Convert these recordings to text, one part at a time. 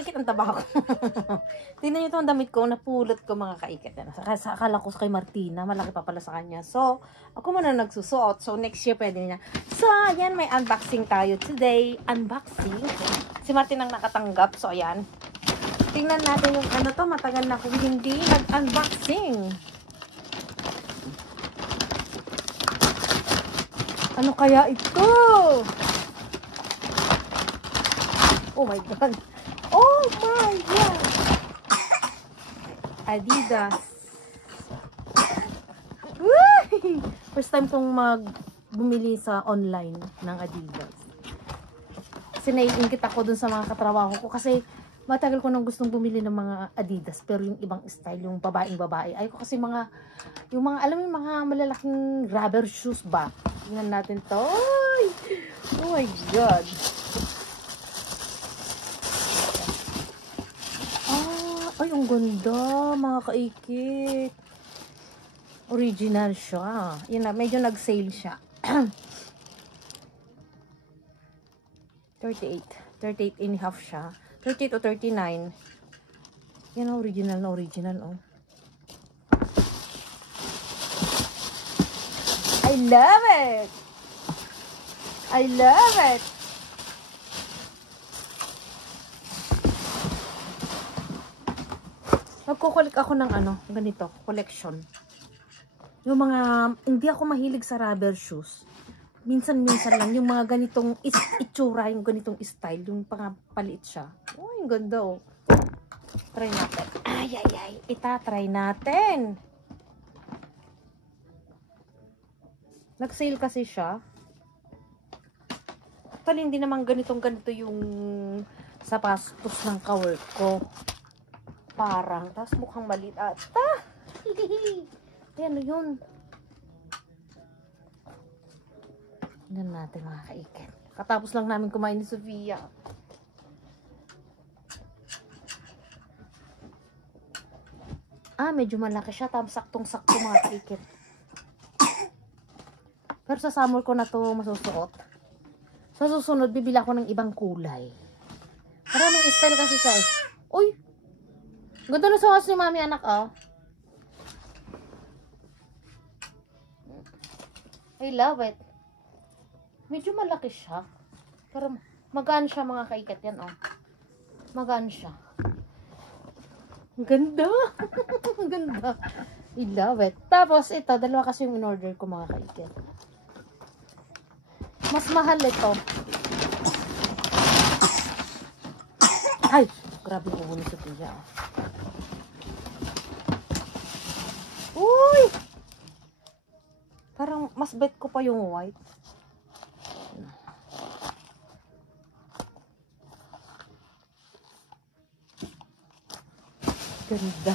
kaikit ang taba ko. Tingnan nyo itong damit ko, napulot ko mga kaikit. Akala ko kay Martina, malaki pa pala sa kanya. So, ako muna nagsusuot. So, next year pwede niya. So, ayan, may unboxing tayo today. Unboxing. Si Martin ang nakatanggap. So, ayan. Tingnan natin yung ano to. Matagal na kung hindi nag-unboxing. Ano kaya ito? Oh my God. Oh my God. Adidas. First time kong bumili sa online ng Adidas. Kasi naiingit ako dun sa mga katrabaho ko. Kasi matagal ko nang gustong bumili ng mga Adidas. Pero yung ibang style, yung babaeng-babae. Ayoko kasi yung mga, alam mo yung mga malalaking rubber shoes ba? Tingnan natin to. Oh my God. Ay, ang ganda, mga kaikit. Original siya. Yan na, medyo nag-sale siya. 38 and a half siya. 38 o 39. Yan ang original na original, oh. I love it! I love it! Magkukulik ako ng ganito, collection. Yung mga, hindi ako mahilig sa rubber shoes. Minsan-minsan lang, yung mga ganitong itsura, yung ganitong style, yung pangapaliit siya. Oh, yung ganda, oh. Try natin. Ay, itatry natin. Nag-sale kasi siya. Actually, hindi naman ganito yung sapatos ng kawork ko. Parang, tapos mukhang maliit ata. Ayan, yun. Tignan natin mga kaikit. Katapos lang namin kumain ni Sofia. Medyo malaki siya. Tapos saktong-sakto mga kaikit. Pero sa summer ko na to masusuot. Sa susunod, bibili ako ng ibang kulay. Maraming style kasi siya eh. Uy! Ganda na sa ni mami anak, oh. I love it. Medyo malaki siya. Pero magaan siya mga kaikit yan, oh. Magaan siya. Ganda. Ganda. I love it. Tapos ito, dalawa kasi yung in-order ko mga kaikit. Mas mahal ito. Ay! Grabe po ni Sophia, oh. Uy! Parang mas bet ko pa yung white. Ganda.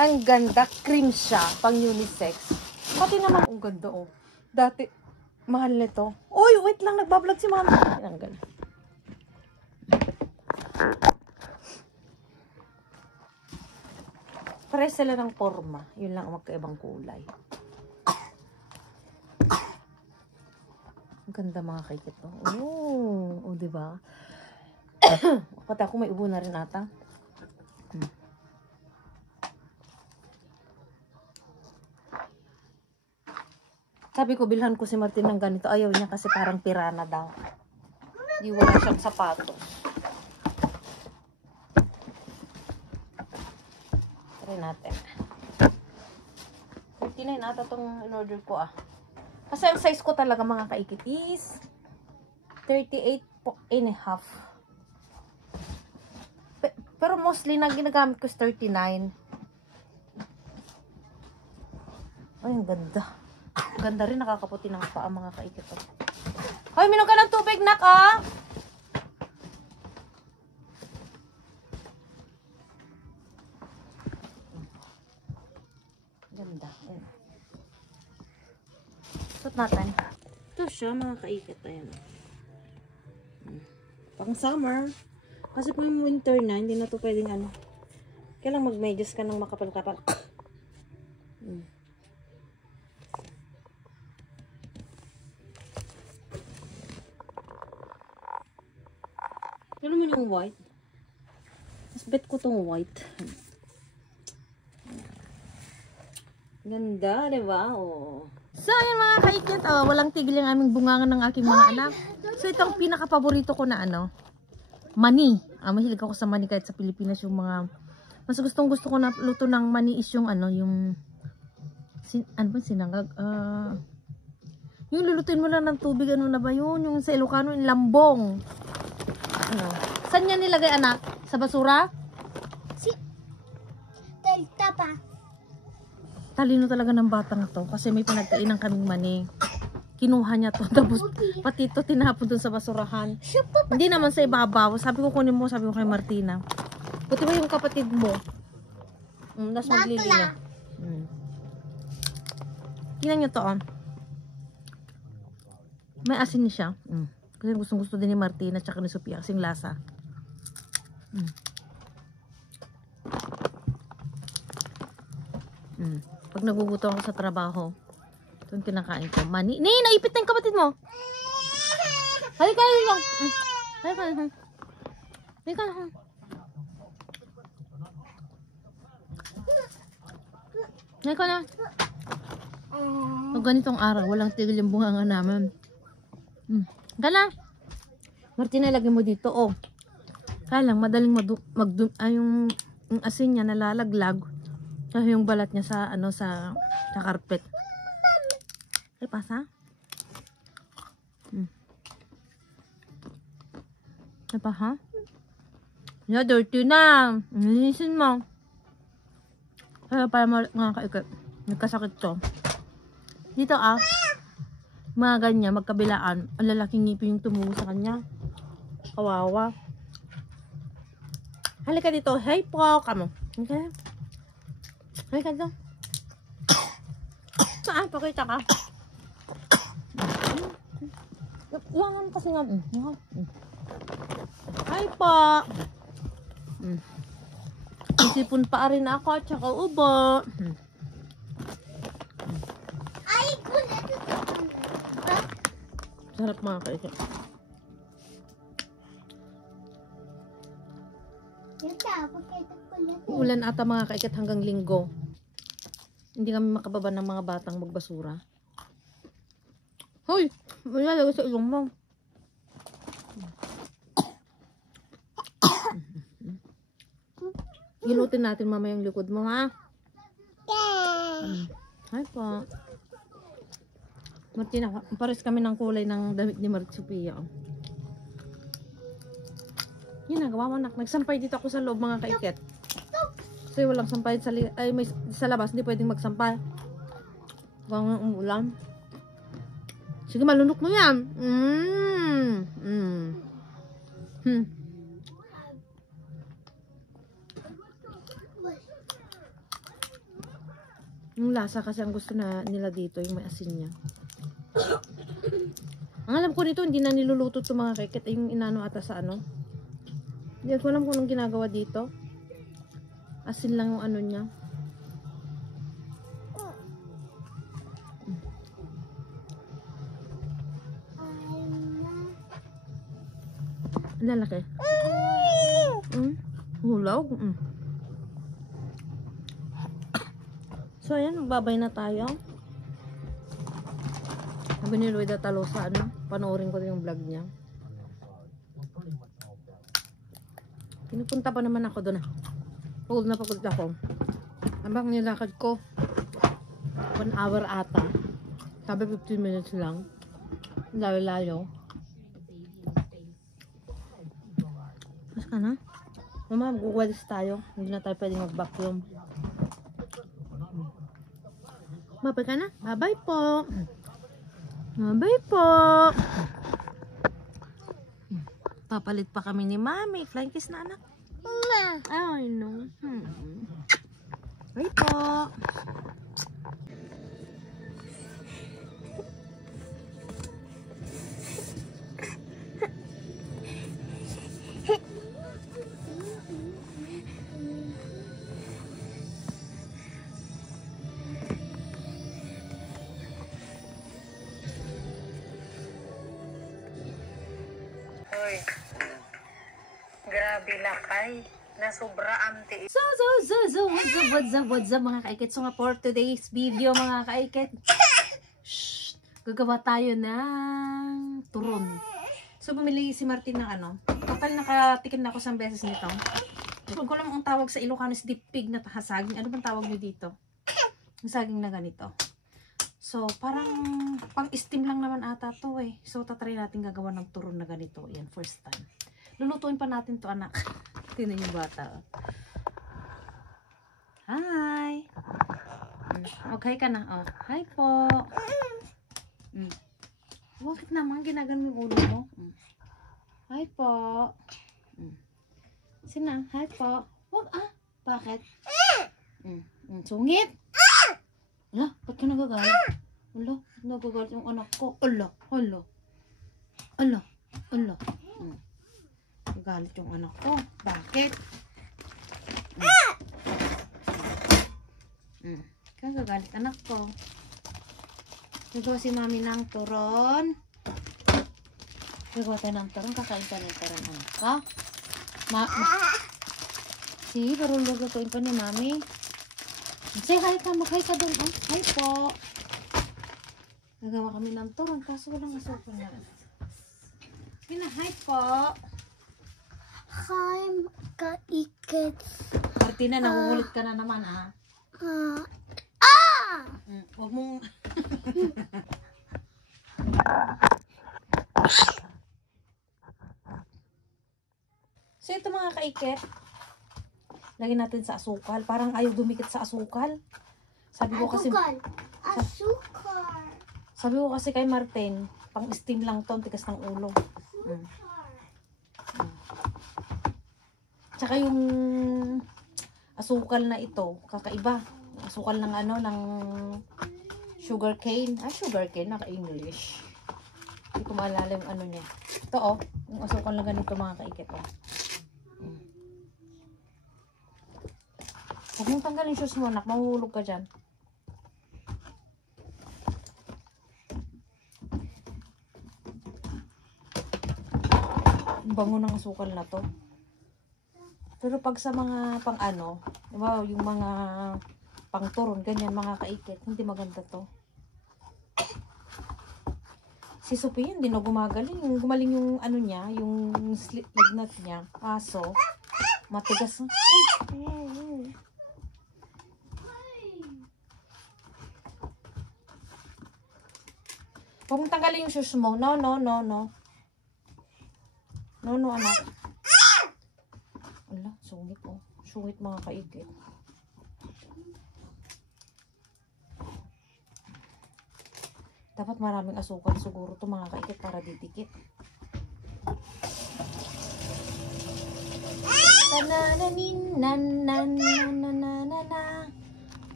Ang ganda. Cream siya. Pang unisex. Pati naman, ang ganda, oh. Dati, mahal nito. Uy, wait lang. Nagbablog si mama. Ang ganda. Pares sila ng forma. Yun lang ang magkaibang kulay. Ang ganda mga kaikit. Oh, diba? Pati ako may ubo na rin ata. Sabi ko, bilhan ko si Martin ng ganito. Ayaw niya kasi parang pirana daw. Di wala siyang sapatos. Try natin. 39 ata itong in-order ko, ah. Kasi ang size ko talaga mga kaikit is 38 and a half. Pero mostly na ginagamit ko is 39. Ay, ang ganda. Ganda rin, nakakaputi ng paa mga kaikit. Hoy, minom ka ng tubig, nak, ah! Ganda. Ayan. Suot natin. Ito siya mga kaikit. Ayan. Pang summer. Kasi kung winter na, hindi na ito pwedeng ano. Kailang mag-medyas ka ng makapal-kapal. Ano mo yung tong white. Mas bet ko tong white. Ganda, diba? Oh. So, ayun mga kaikit. Oh, walang tigil yung aming bungangan ng aking mga anak. So, ito ang pinaka-paborito ko na ano. Mani. Mahilig ako sa mani kahit sa Pilipinas yung mga... Mas gustong gusto ko na luto ng mani is yung ano, yung... ano ba sinangag? Yung lulutuin mo lang ng tubig, ano na ba yun? Yung sa Ilocano, yung lambong. Ano? Saan niya nilagay, anak? Sa basura? Delta pa. Talino talaga ng batang to kasi may pinagkainan kaming mani. Kinuha niya to tapos pati to tinapon dun sa basurahan. Hindi naman sa ibabaw. Sabi ko kunin mo, sabi ko kay Martina. Buti ba yung kapatid mo? Nas maglilinya. Tingnan niyo to, oh. May asin siya. Kasi gustong-gusto din ni Martina at ni Sophia kasing lasa. Pag nagugutom ako sa trabaho, ito yung kinakain ko. Mani. Naipit na yung kapatid mo. Halika lang. Halika lang. Halika lang. Halika lang. Pag ganitong araw, walang tigil yung bunganga namin. Halika lang. Martina, lagay mo dito. Oh. Kaya lang, madaling yung asin niya nalalaglag. Kasi yung balat niya sa ano sa carpet. Ay pasa? Ay pa ha? Yeah, dirty na. Linisin mo. Kaya para mga kaikat. Nagkasakit to. Dito mga ganyan, magkabilaan. Ang lalaking ngipin yung tumubo sa kanya. Kawawa. Halika dito. Hey po. Kamo. Okay. Ay, kanto. Pakita ka. Yan kasi nga. Ay po. Isipon pa rin ako at saka ubo. Ay, kulit. Sarap mga kaikit. Ulan ata mga kaikit hanggang linggo. Hindi kami makababa ng mga batang magbasura. Hoy! Malalagay sa ilong mo. Gilutin natin mamaya yung likod mo, ha? Hi po. Martina, pares kami ng kulay ng damit ni Sophia. Yun, nagawa mo anak. Nagsampay dito ako sa loob mga kaikit. Kasi walang sampay sa labas, hindi pwedeng magsampay. Huwag umulan. Sige, malunok mo yan. Yung lasa kasi ang gusto na nila dito, yung may asin niya. Ang alam ko nito, hindi na niluluto ito mga kaikit. Yung inano ata sa ano. Hindi ko alam kung anong ginagawa dito. Asin lang yung ano niya. Ang lalaki. Hulaw. So ayan, magbabay na tayo. Sabi ni Luida Talosa, panoorin ko yung vlog niya. Pinupunta pa naman ako doon. Pagod na pagod ako. Habang nilakad ko 1 hour ata. Sabi 15 minutes lang. Layo-layo. Mas ka na? Mama, mag-walis tayo. Hindi na tayo pwedeng mag-vacuum. Babay ka na? Bye-bye po. Bye-bye po. Papalit pa kami ni Mami. Flying kiss na anak. I know. Bye po. Grabe lakay. Na sobra ang tiis. So, what's up mga kaikit? So nga for today's video mga kaikit, shh, gagawa tayo ng turon. So bumili si Martin ng ano. Total nakatikim na ako isang beses nito. Kung ko lang ang tawag sa Ilocano is dipig na saging. Ano bang tawag nyo dito? Yung saging na ganito. So parang pang-steam lang naman ata to eh. So tatry natin gagawa ng turon na ganito. Yan, first time. Lulutuin pa natin to anak. Tingnan yung bata. Hi! Okay ka na. Oh. Hi po. Bakit naman ginagano yung ulo mo? Hi po. Sina? Hi po. Wag Bakit? Sungit? Ala, ba't ka nagagalit? Ala, nagagalit yung anak ko. Ala. Galit yung anak ko. Bakit? Kagagalit anak ko. Nagawa si mami ng turon. Nagawa tayo ng turon. Kakain tayo ng turon anak ko. Si, parang lutuin pa ni mami. Say hi ka. Mag-hi ka doon. Oh. Hi po. Nagawa kami ng turon. Kaso walang asukal na. Sina, hi po. Hi, kaikit. Martina, nangungulit ka na naman, ha? Huwag mong... So, ito mga kaiket. Lagyan natin sa asukal. Parang ayaw dumikit sa asukal. Sabi ko kasi... Asukal. Sabi ko kasi kay Martin, pang-steam lang to, tigas ng ulo. Tsaka yung asukal na ito, kakaiba. Asukal ng ano, ng sugar cane. Sugar cane, naka-English. Hindi ko maalala yung ano niya. Ito yung asukal na ganito mga kaikit. Huwag mong tanggalin shoes mo, anak. Mahuhulog ka dyan. Ang bango ng asukal na to. Pero pag sa mga pang ano, diba, yung mga pang turon, ganyan, mga kaikit, hindi maganda to. Si Sophie, hindi na gumagaling. Gumaling yung ano niya, yung slip lagnat niya. Kaso, matigas. Huwag mong tanggalin yung shoes mo. No, anak. Ala, sungit oh. Sungit mga kaikit. Dapat maraming asukal siguro to mga kaikit para didikit.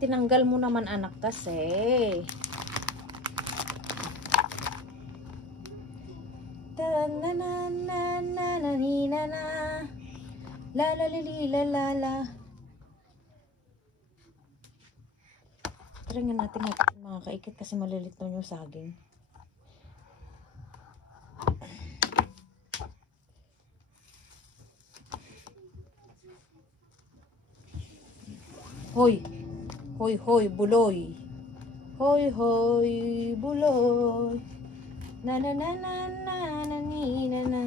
Tinanggal mo naman anak kasi. La la li li la la la. Try nga natin mga kaikit kasi malilit naman yung saging. Hoy, buloy. Hoy, buloy. Na na na na na na ni na na.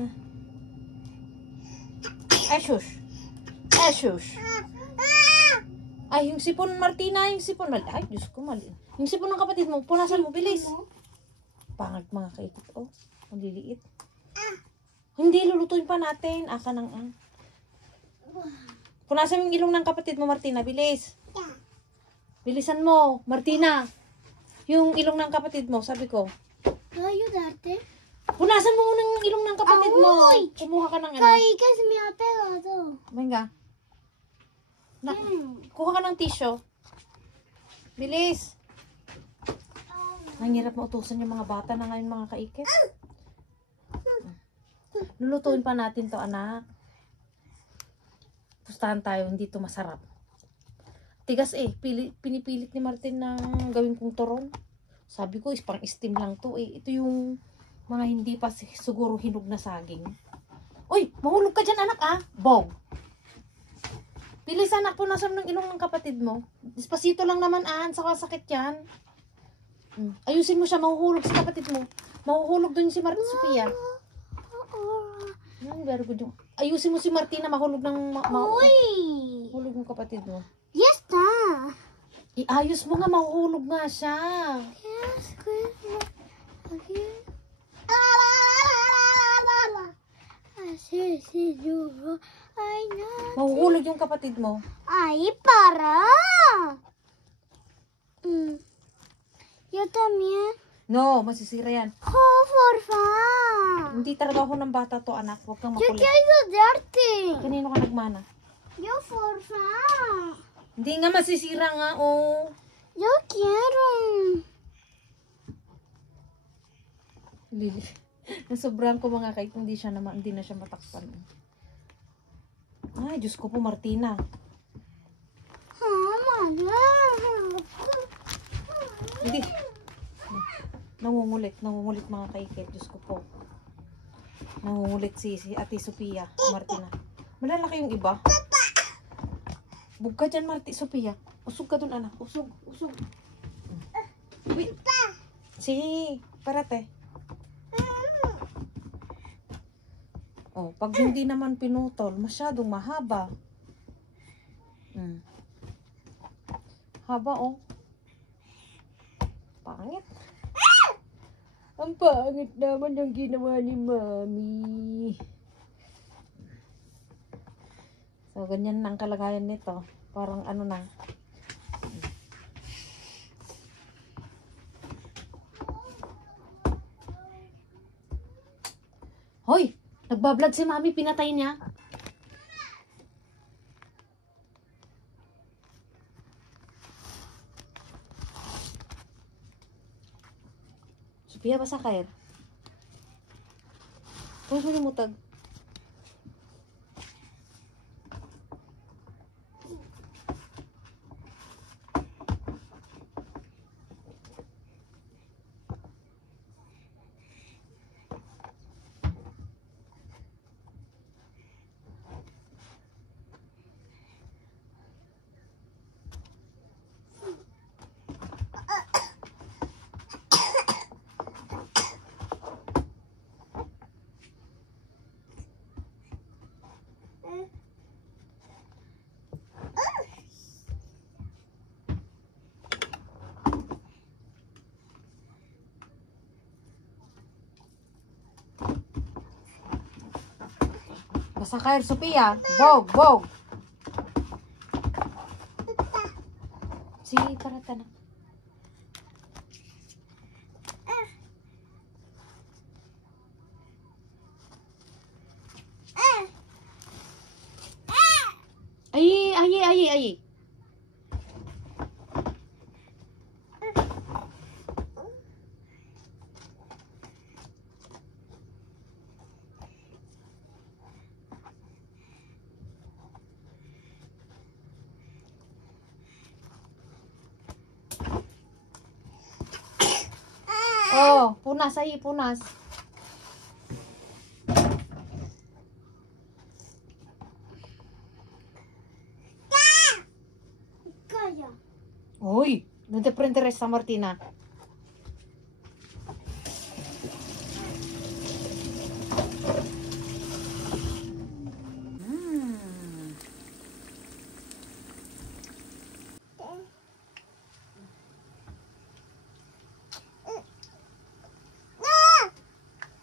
Shush. Ay, yung sipon, Martina, yung sipon. Ay, Diyos ko, mali. Yung sipon ng kapatid mo, punasan mo, bilis. Pangit mga kaikit, oh. Ang liliit. Hindi, lulutuin pa natin. Aka ng punasan mo yung ilong ng kapatid mo, Martina, bilis. Bilisan mo, Martina. Yung ilong ng kapatid mo, sabi ko. Kayo dati? Punasan mo muna yung ilong ng kapatid mo. Kumuha ka ng ano. Kaikit may apelado. Venga. Kuha ka ng tissue. Bilis. Ang hirap mautusan yung mga bata na ngayon mga kaikit. Lulutuin pa natin to anak. Pustahan tayo, hindi to masarap. Tigas pinipilit ni Martin na gawin kong turon. Sabi ko, pang steam lang to Ito yung mga hindi pa siguro hinog na saging. Uy, mahulog ka dyan anak ah. Bong. Bilis anak, punasan ng ilong ng kapatid mo. Despacito lang naman saka sakit yan. Ayusin mo siya, mahuhulog sa kapatid mo. Mahuhulog dun si Sophia. Very good yung. Ayusin mo si Martina, mahulog ng Uy! mahulog yung kapatid mo. Yes, da. Iayos mo nga, mahuhulog nga siya. Yes, good. Okay. I know. Mahuhulog yung kapatid mo. Ay, para. Yo también. No, masisira yan. Oh, por favor. Hindi trabaho ng bata to, anak. Huwag kang Yo makulit. quiero ayudarte. Kanino ka nagmana? Yo, por favor. Hindi nga masisira nga, oh. Yo quiero. Lili. Nasobrahan ko mga kahit hindi na siya matakpan. Ay, Diyos ko po, Martina. Hindi. Nangungulit mga kaikit. Diyos ko po. Nangungulit si Ate Sophia, Martina. Malalaki yung iba. Bug ka dyan, Sophia. Usog ka dun, anak. Usog. Wait. Si, parate. Oh, pag hindi naman pinutol, masyadong mahaba. Haba, oh. Pangit. Ang pangit naman yung ginawa ni Mami. So, ganyan ang kalagayan nito. Parang ano na. Hoy! Nagbablog si Mami, pinatay niya. Sophia, basa kayo. Huwag mo nimutag. Basa kayo, Sophia. Bog. Sige, parata na. Ay. Oh, punas. Calla. Uy, no te prenderes sa Martina.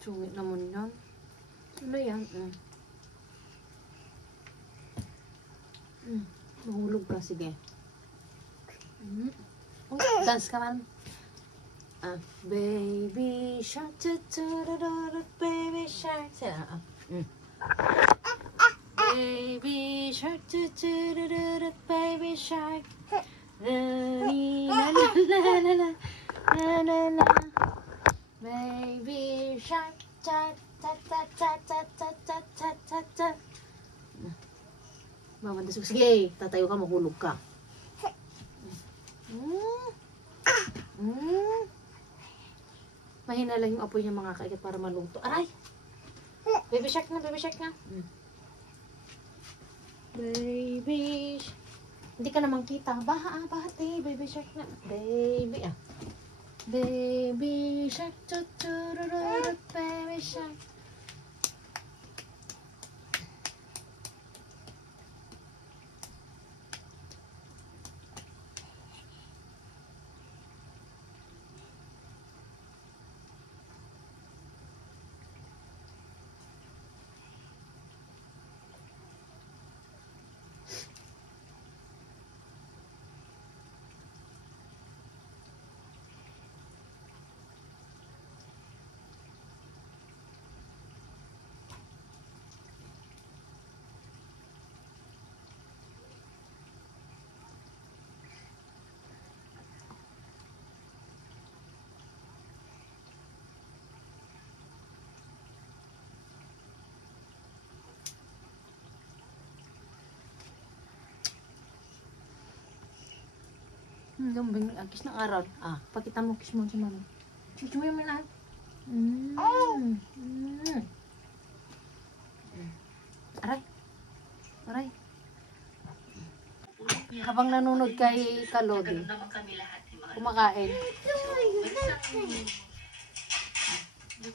Sungit naman yan. Ano yan? Mahulog ka, sige. Dance ka man. Baby shark, baby shark. Baby shark, baby shark. La. Baby shark, cha. Mamadasog. Sige, tatayo ka, mahulog ka. Mahina lang yung apoy niya mga kaikit para maluto. Aray! Baby shark na, baby shark na. Baby shark. Hindi ka naman kita. Bahati. Baby shark na. Baby, Baby shark. Baby shark. Gambing kiss ng araw. Pakita mo kiss mo si mama. Kiss mo yung lahat. Aray. Habang nanonood kay Kalodi, kumakain.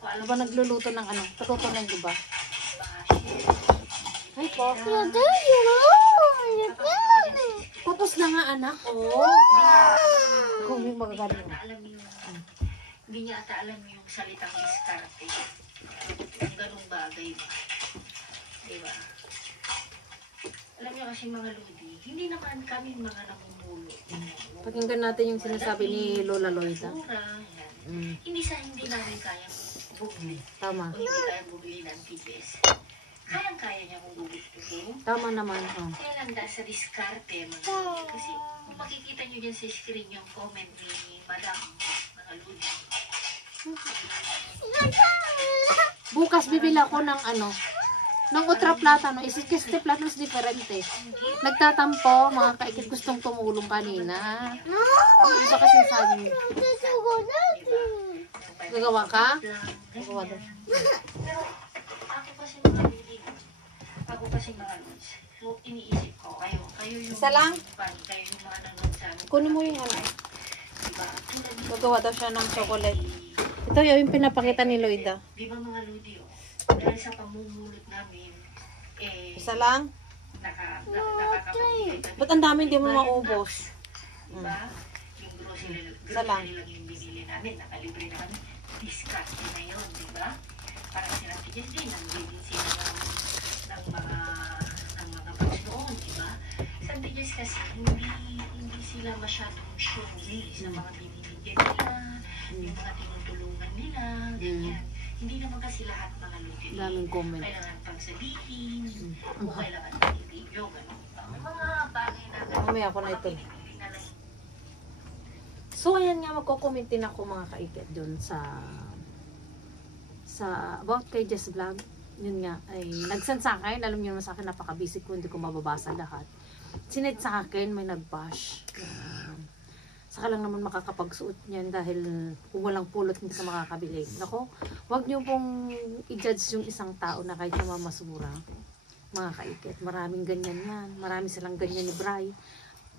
Habang nagluluto ng ano, tututunan ko ba? Ay po. Tapos na nga anak, Kung may magagaling. Hindi niya ata alam yung salitang diskarte. Yung ganung bagay ba? Diba? Alam niyo kasi mga lodi, hindi naman kami mga namumulo. Pakinggan natin yung sinasabi ni Lola Loida. Hindi namin kayang bumili. Tama. O hindi kayang bumili ng TBS. Kayang-kaya niya kung gugustuhin. Tama naman. Kaya lang dahil sa diskarte, mga lodi. Kasi kung makikita niyo dyan sa screen yung comment ni Madam, mga lodi. Bukas bibili ako ng ng ultra platano. Este platano is diferente. Nagtatampo, mga kaikit gustong tumulong kanina. Isa kasi sabi. Gagawa ka? Gagawa daw. Pero ako kasi mga lodi, ako kasi mga lodi. So iniisip ko, kayo yung Isa lang? kayo yung mga nanonood sa amin. Kunin mo yung Diba? Gagawa daw siya ng chocolate. Ito yung pinapakita ni Loida. Di ba mga lodi, dahil sa pamumulot namin, Isa lang? nakakapagbigay kami. Ba't ang dami hindi mo maubos? Diba? Yung grocery Isa lang. lang yung binili namin, nakalibre na kami. Discount na yun, diba? Parang sinabi dyan din, nagbibig sila ng mga bags noon, diba? Sa Antigas kasi, hindi sila masyadong showy sa mga binibigyan nila, yung mga tinutulungan nila, ganyan. Hindi naman kasi lahat mga lodi. Daming comment. Kailangan pagsabihin, o kailangan i-video, gano'n. Mga bagay na Mamaya ako na ito. So, ayan nga, magko-comment din ako mga kaiket dun sa about kay Jess Vlog. Yun nga, ay nag-send sa akin. Alam niyo naman sa akin, napaka-busy ko, hindi ko mababasa lahat. Sined sa akin, may nag-bash. Saka lang naman makakapagsuot niyan dahil kung walang pulot, hindi ka makakabili. Nako, wag niyo pong i-judge yung isang tao na kahit na mamasura. Mga kaiket, maraming ganyan yan. Marami silang ganyan ni Bray.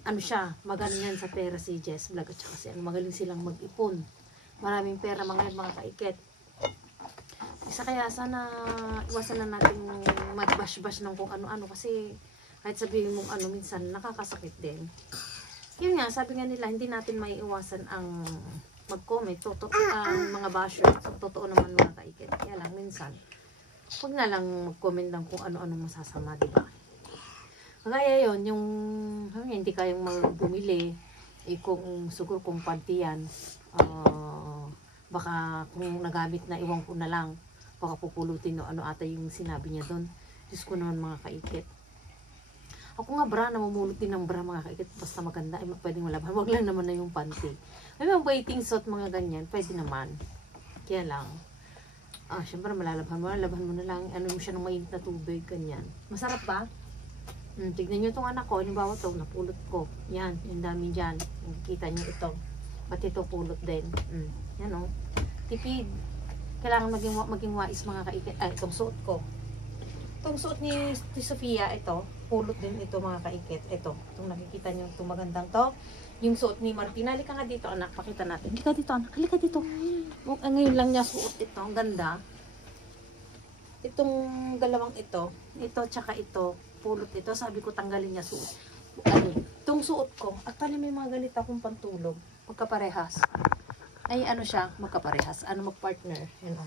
Ano siya, magaling yan sa pera si Jess Vlog at saka kasi magaling silang mag-ipon. Maraming pera mga kaiket. Isa kaya sana iwasan na natin mag-bash-bash ng kung ano-ano kasi kahit sabihin mong minsan nakakasakit din. Yun nga, sabi nga nila, hindi natin maiiwasan ang mag-comment. Ang mga bashers, totoo naman mga kaiket. Kaya lang, minsan, huwag na lang mag-comment lang kung ano-ano masasama, diba? Kaya yun, yung hindi kayang bumili, kung siguro kung panty yan, baka kung nagamit na, iwan ko na lang, baka pupulutin no ano ata yung sinabi niya doon. Diyos ko naman mga kaiket. Ako nga bra, namumulot din ng bra mga kaiket, basta maganda, pwedeng malaban. Wag lang naman na yung panty. May mga waiting suit, mga ganyan, pwede naman. Kaya lang, syempre malalabhan mo na lang, mo siya ng mainit na tubig, ganyan. Masarap ba? Tignan nyo itong anak ko, halimbawa ito, napulot ko. Yan, yung dami dyan. Nakikita nyo ito. Pati ito pulot din. Yan o. Tipid. Kailangan maging wais mga kaikit. Ay, itong suot ko. Itong suot ni Sofia, ito. Pulot din ito mga kaikit. Ito. Itong nakikita nyo. Itong magandang to. Yung suot ni Martina. Halika nga dito, anak. Pakita natin. Halika dito, anak. Halika dito. Ngayon lang niya suot ito. Ang ganda. Itong dalawang ito. Ito, tsaka ito. Pulot ito. Sabi ko, tanggalin niya suot. Itong suot ko. Actually, may mga ganito akong pantulog. Magkaparehas. Ay, ano siya? Magkaparehas. Ano magpartner? Yan o.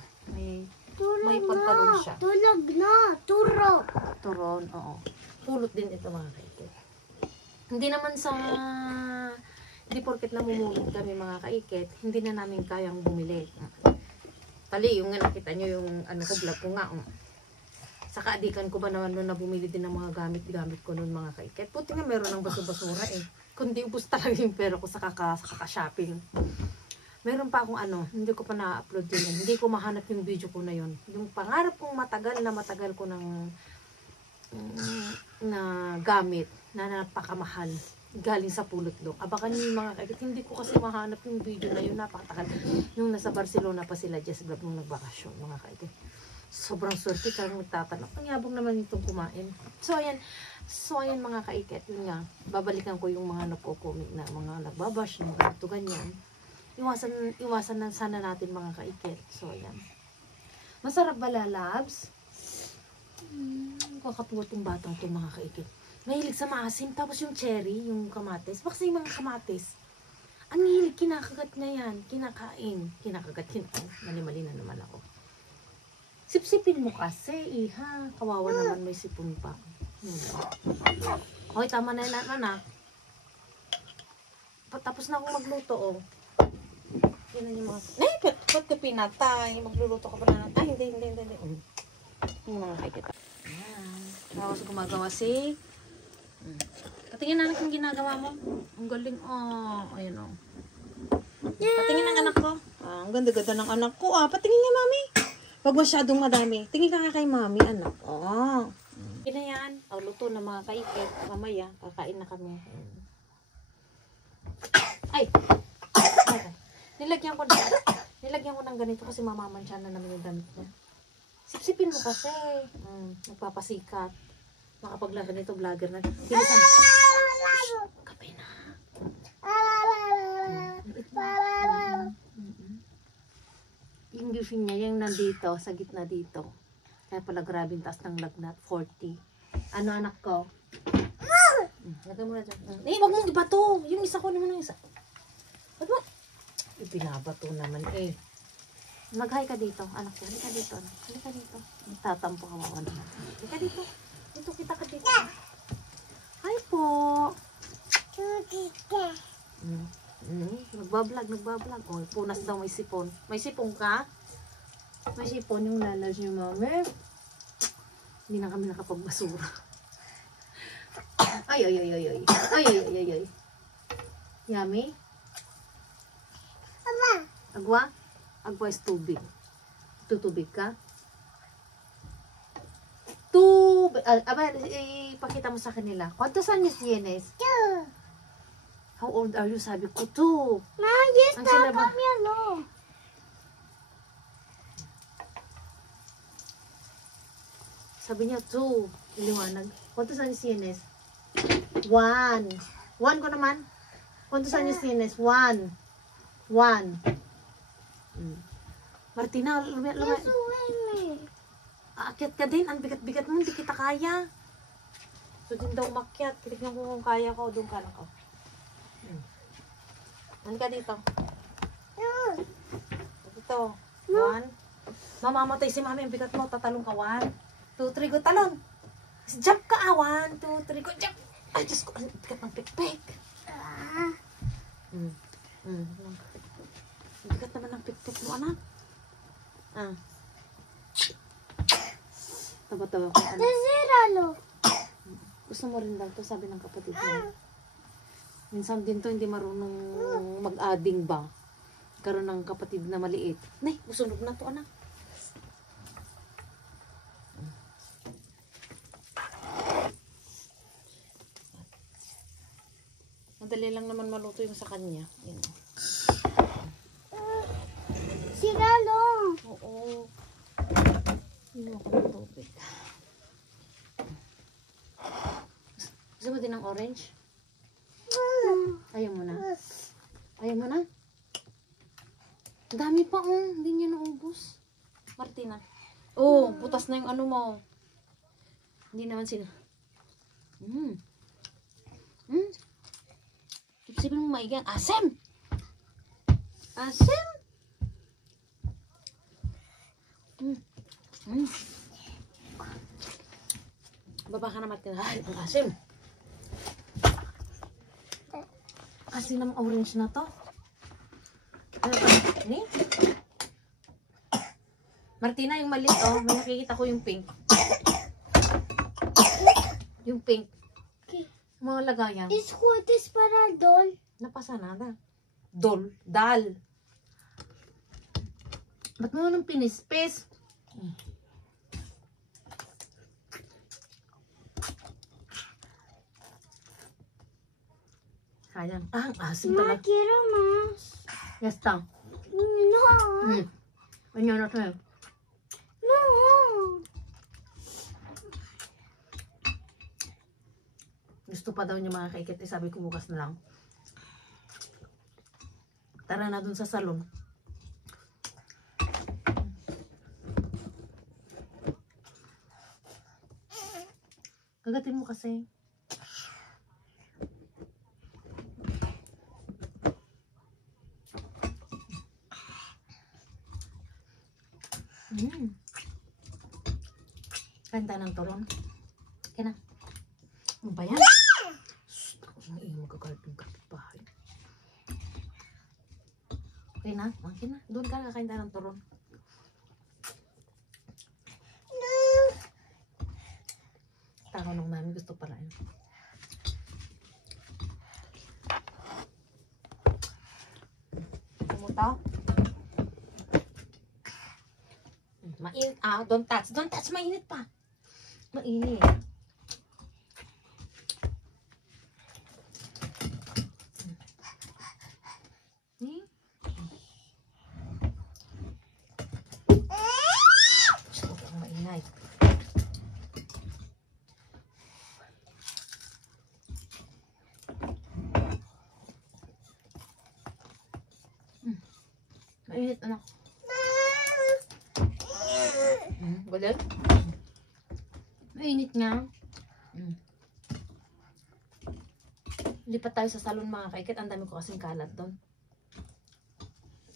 May pantalon siya. Tulog na. Turok. Turon, oo. Pulot din ito mga kaikit. Hindi naman sa... Hindi porket namumulot kami mga kaikit, hindi na namin kayang bumili. Tali, yung nga nakita nyo yung ano ko, vlog ko nga. Sa kaadikan ko ba naman noon na bumili din ng mga gamit ko noon mga kaikit. Puti nga meron ng basura eh. Kundi ubus talaga yung pera ko sa kaka-shopping. Meron pa akong ano, hindi ko pa na-upload yun. Hindi ko mahanap yung video ko na yun. Yung pangarap kong matagal ko ng na gamit na napakamahal galing sa Pulot Look. Abakan nyo yung mga kaikit. Hindi ko kasi mahanap yung video na yun. Napakatagal. Nung nasa Barcelona pa sila, Jess Vlog, nung nagbakasyon mga kaikit. Sobrang swerte ka lang magtatanong. Ang yabang naman itong kumain. So, ayan mga kaikit. Yun nga, babalikan ko yung mga nagko-comment na mga nagbabash, ng ganito, ganyan. Iwasan na sana natin mga kaikit. So, ayan. Masarap ba, lalabs? Kakatuwa itong batang itong mga kaikit. Mahilig sa maasim. Tapos yung cherry, yung kamatis. Bakit yung mga kamatis? Ang hilig, kinakagat na yan. Kinakain. Mali-mali na naman ako. Sipsipin mo kasi, iha. Kawawa naman, may sipon pa. Okay, tama na yan, anak. Tapos na akong magluto, oh. Yan yung mga... Ay, ba't ka pinatay? Magluluto ka pa na. Ay, hindi. Yung mga kakita. Ayan. Tapos gumagawa si... Patingin anak yung ginagawa mo. Ang galing, oh. Ayun, oh. Patingin ang anak ko. Ang ganda-ganda ng anak ko. Patingin niya, mami. Huwag masyadong madami. Tingin ka nga kay mami, anak. Yan na yan. Luto na mga kaikit. Mamaya, kakain na kami. Ay! Nilagyan ko ng ganito kasi mamamansya na naman yung damit niya. Sipsipin mo kasi. Nagpapasikat. Makapaglaro nito, vlogger na. Bilisan. Kape na. Yung gifin niya, yung nandito, sa gitna dito. Kaya pala grabing taas ng lagnat. 40. Ano anak ko? Lagay mo na dyan. Wag mong ibato. Yung isa ko naman ang isa. Wag mo. Ipinabato naman eh. Mag-hi ka dito, anak ko. Halika dito, anak. Halika dito. Tatampo ka mga anak. Halika dito. Dito, kita ka dito. Hi po. Nagbablog. Oh, punas daw, may sipon. May sipon ka? May sipon yung lalas niyo, mami. Hindi na kami nakapagbasura. Ay. Yummy? Agwa? Agwa is tubig. Tutubig ka? Ipakita mo sa kanila. ¿Cuántos años tienes? 2. How old are you? Sabi ko, 2. Ma, ya Ang está sila ba? comiendo. Sabi niya, 2. Iliwanag. ¿Cuántos años tienes? 1. 1 ko naman. ¿Cuántos años tienes? 1. Martina, Súbeme. aakyat ka din. Ang bigat-bigat mo, hindi kita kaya. So, din daw umakyat. Tignan ko kung kaya ko. Doon ka na ko. Ano ka dito? Dito. 1. Mamamatay si mami. Ang bigat mo. Tatalong ka. 1, 2, 3. Go talon. Jump ka. 1, 2, 3. Go jump. Ay, Diyos ko. Ang bigat ng pikpik. Ang bigat naman ng pikpik mo, anak. Taba-taba ko, anak. Desíralo. Gusto mo rin daw to, sabi ng kapatid mo. Minsan din to, hindi marunong mag-ading ba? Karoon ng kapatid na maliit. Nay, usunog na to, anak. Madali lang naman maluto yung sa kanya. Yan. Síralo. Oo. Oo. Hindi ako ng tubig. Gusto mo din ng orange? Ayaw mo na? Ayaw mo na? Dami pa oh. Hindi niya naubos. Martina. Oh, butas na yung ano mo. Hindi naman sila. Sipsipin mo maigan. Asem! Asem! Baba ka na Martina. Ay, ang asim. Asin ng orange na to. Ano ba? Ni? Martina, yung maliit oh. May nakikita ko yung pink. Yung pink. Mga lagayan. Is juguetes para doll. Napasa nada. Dol. Dal. Ba't mo nang pinispis? Sayang. Ah, ang asim Ma, talaga. quiero más. Ya está. No. Ano na tayo? No. Gusto pa daw niya mga kaikit. Eh, sabi ko bukas na lang. Tara na dun sa salon. Kagatin mo kasi. Kanta ng turon. Okay na. Ano ba yan? Shhh! Ako na iyo magkakalit ng kapitbahay. Okay na? Okay na. Doon ka nakakainta ng turon. Takaw ng mami. Gusto pala yun. Kumuta? Mainit. Ah, don't touch. Don't touch. Mainit pa. Mainit. Mainay. Mainit anak. Galit? Mainit nga. Lipat tayo sa salon mga kaikit. Ang dami ko kasing kalat doon.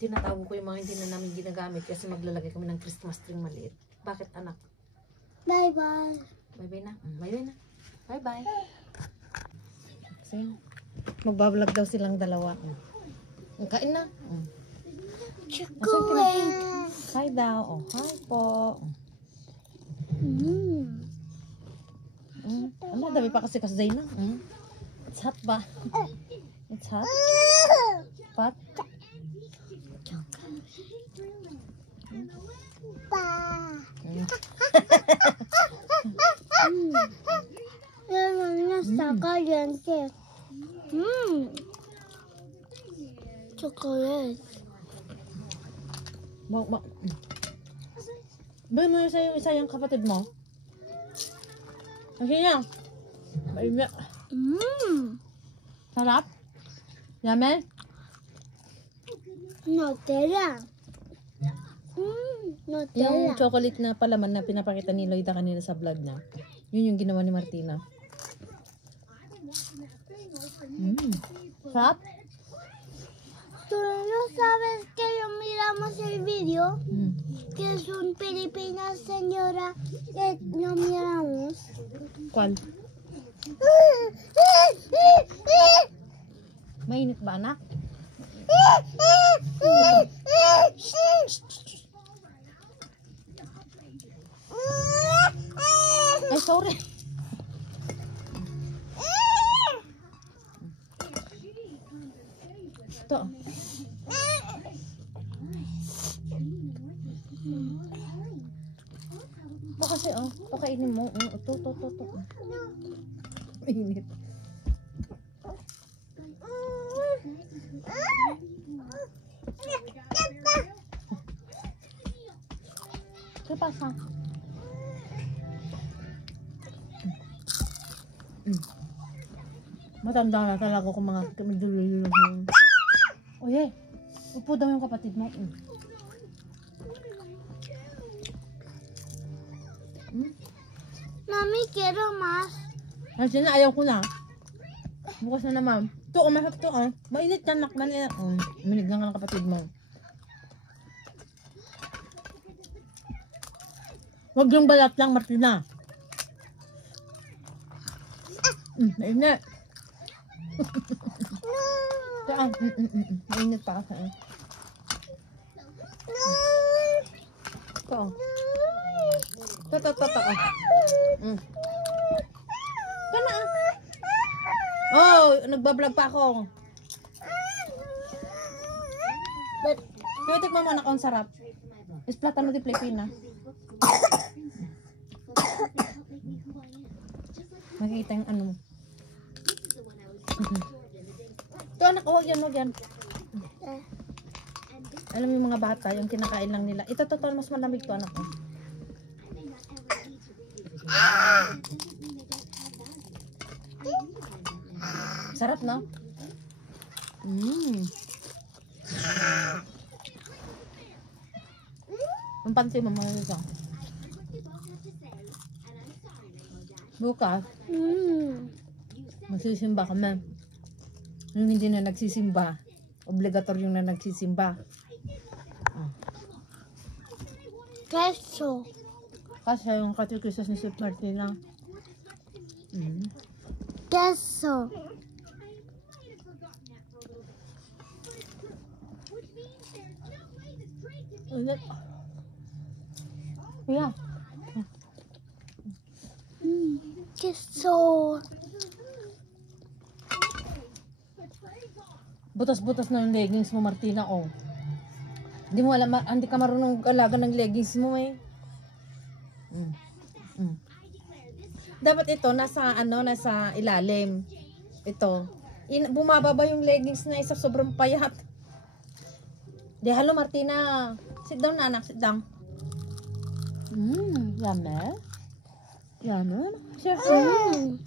Tinatago ko yung mga hindi na namin ginagamit kasi maglalagay kami ng Christmas tree maliit. Bakit anak? Bye-bye. Bye-bye na. Bye-bye na. Bye-bye. Kasi magbablog daw silang dalawa. Kain na. Chocolate. Hi daw. Oh, hi po. Ano, dami pa kasi Zaina. It's hot ba? It's hot? Hot? Está caliente. Chocolate. Ba't mo isa yung kapatid mo? Kasi yan. Sarap? Yummy? Nutella. Nutella. Yung chocolate na palaman na pinapakita ni Loida kanina sa vlog niya. Yun yung ginawa ni Martina. Sarap? ¿Tú no sabes que yo miramos el video? Que es un Filipina señora que no miramos. Kwal? Mainit ba anak? Ay, sorry. Ito. Ito kasi oh. Ito kainin mo. Ito. Mainit. pasa. Matanda na talaga kung mga kamidulululog mo. Oye, upo daw yung kapatid mo. Mami, quiero más. Kasi na, ayaw ko na. Bukas na naman. Ito, masarap to, ah. Mainit ka, nak. Mainit. Minigyan ka ng kapatid mo. Huwag yung balat lang, Martina. Mainit. Ito, mainit pa kasi. Ito, Ito. Ito na, Oh, nagbablog pa ako. Pero tikman mo, anak, ang sarap. Is platano de Pilipina. Makikita yung ano mo. Ito, anak, huwag yan. Alam mo yung mga bata, yung kinakain lang nila. Ito, mas malamig to, anak. Sarap, no? Ang panty mo mga ito. Bukas, magsisimba kami. Yung hindi na nagsisimba, obligatoryo na nagsisimba. Queso. Kasi yung katikisas ni Sip Martina. Queso. Ulit. Yeah. Queso. Butas-butas na yung leggings mo, Martina, oh. Hindi mo alam, hindi ka marunong alaga ng leggings mo, eh. Dapat ito, nasa ilalim. Ito. Bumababa yung leggings na isa, sobrang payat. Di, hello, Martina. Sit down, anak, sit down. Yummy. Yummy. Sure.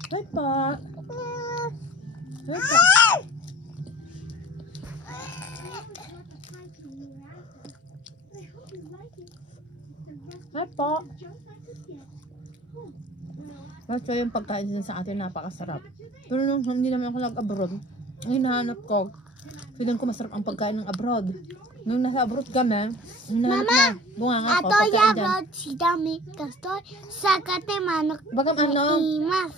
Hi, pa. Hi, pa. Hi, pa. Basta yung pagkain din sa atin napakasarap. Pero nung hindi naman ako nag-abroad, ang hinahanap ko, feeling ko masarap ang pagkain ng abroad. Nung nasa abroad kami, hinahanap na bunga ko, Atoy pagkain dyan. abroad si Dami Kastoy. Sakate manok. Bagam ano, Imas.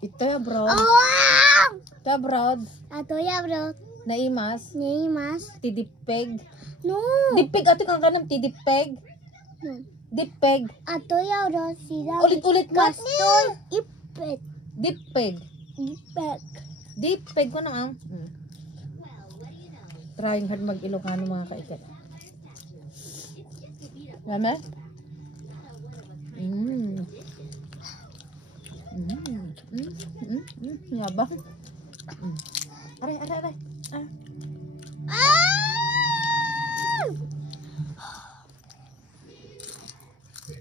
ito abroad, Wow! ito abroad, Atoy abroad. naimas, Imas. tidipeg. No. Dipeg, ate kang kanam, tidipeg. Dipeg. Atoy abroad si Dami Ulit-ulit ka. Kastoy. Ipet. Dipeg. Ipet. Dipeg ko na Trying hard mag-Ilocano mga kaikat. Lama? Yabang. Aray.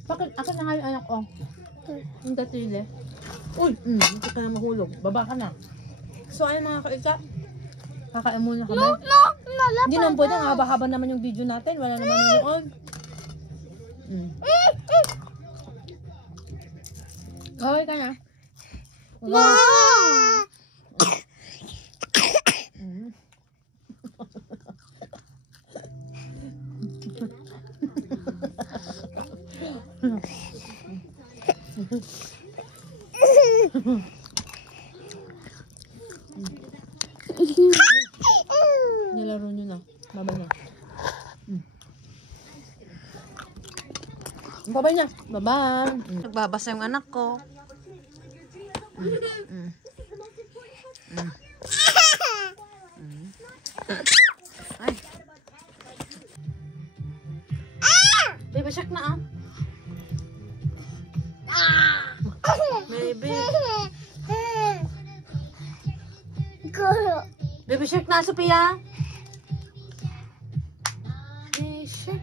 Bakit? Akin na nga yung anak ko. Yung tatili. Uy! Hindi ka na mahulog. Baba ka na. So, ayun mga kaikat. Kakain muna kami. Hindi naman pwede. Haba-haba naman yung video natin. Wala naman nunood. Okay ka na. No. Nilaro nyo na. Babay na. Babay na. Babay. Nagbabasa yung anak ko. Ay. Baby shark na Baby. Baby shark na, Sophia. Baby shark,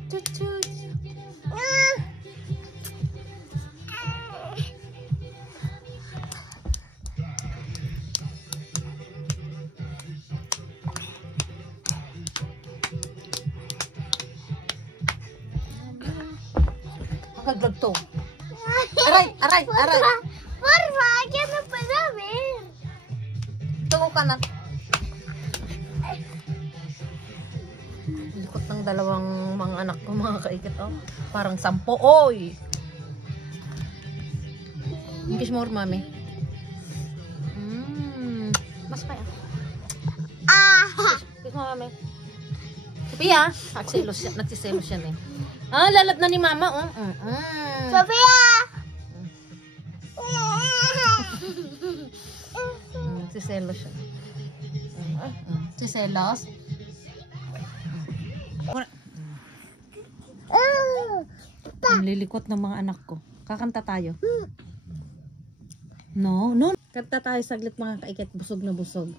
mag-vlog to. Aray, aray, aray. Porfa, yan na pa namin. Tungo ka na. Likot ng dalawang mga anak ko, mga kaikit. Oh. Parang 10. Oy! Kiss more, mami. Mas pa yan. Kiss mo, mami. Sophia, nagsiselos yan eh. Lalab na ni mama. Sophia! Nagsiselos siya. Nagsiselos. Ang lilikot ng mga anak ko. Kakanta tayo. No. Kanta tayo saglit mga kaikit. Busog na busog.